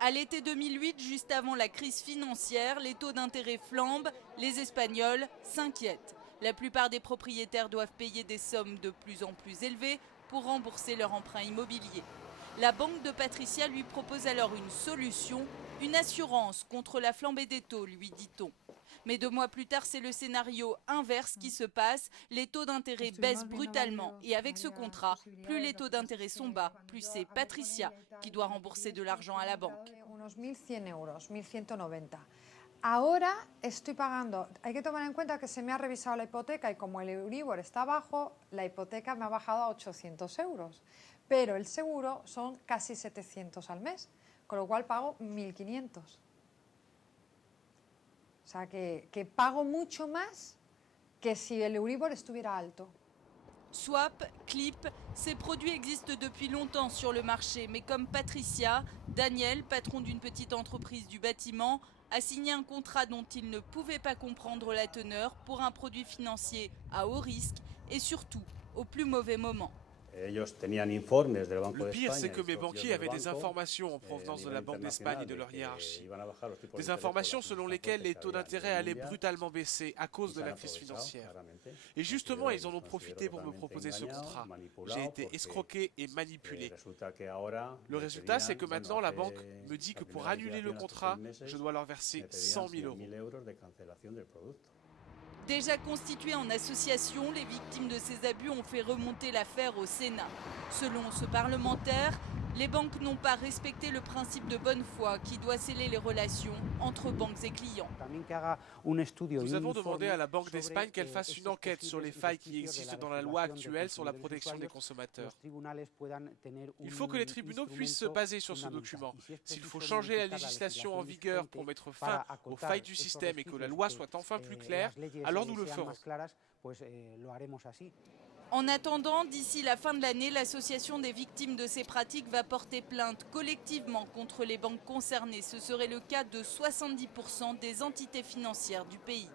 À l'été 2008, juste avant la crise financière, les taux d'intérêt flambent, les Espagnols s'inquiètent. La plupart des propriétaires doivent payer des sommes de plus en plus élevées pour rembourser leur emprunt immobilier. La banque de Patricia lui propose alors une solution, une assurance contre la flambée des taux, lui dit-on. Mais 2 mois plus tard, c'est le scénario inverse qui se passe. Les taux d'intérêt baissent brutalement. Et avec ce contrat, plus les taux d'intérêt sont bas, plus c'est Patricia qui doit rembourser de l'argent à la banque. Unos 1.100 euros, 1.190. Ahora estoy pagando, hay que tomar en cuenta que se me ha revisado la hipoteca y como el Euribor está bajo, la hipoteca me ha bajado a 800 euros, pero el seguro son casi 700 al mes, con lo cual pago 1.500. O sea que pago mucho más que si el Euribor estuviera alto. Swap, Clip, ces produits existent depuis longtemps sur le marché, mais comme Patricia, Daniel, patron d'une petite entreprise du bâtiment, a signé un contrat dont il ne pouvait pas comprendre la teneur pour un produit financier à haut risque et surtout au plus mauvais moment. Le pire, c'est que mes banquiers avaient des informations en provenance de la Banque d'Espagne et de leur hiérarchie. Des informations selon lesquelles les taux d'intérêt allaient brutalement baisser à cause de la crise financière. Et justement, ils en ont profité pour me proposer ce contrat. J'ai été escroqué et manipulé. Le résultat, c'est que maintenant, la banque me dit que pour annuler le contrat, je dois leur verser 100 000 euros. Déjà constituées en association, les victimes de ces abus ont fait remonter l'affaire au Sénat. Selon ce parlementaire, les banques n'ont pas respecté le principe de bonne foi qui doit sceller les relations entre banques et clients. Nous avons demandé à la Banque d'Espagne qu'elle fasse une enquête sur les failles qui existent dans la loi actuelle sur la protection des consommateurs. Il faut que les tribunaux puissent se baser sur ce document. S'il faut changer la législation en vigueur pour mettre fin aux failles du système et que la loi soit enfin plus claire, alors nous le ferons. En attendant, d'ici la fin de l'année, l'association des victimes de ces pratiques va porter plainte collectivement contre les banques concernées. Ce serait le cas de 70% des entités financières du pays.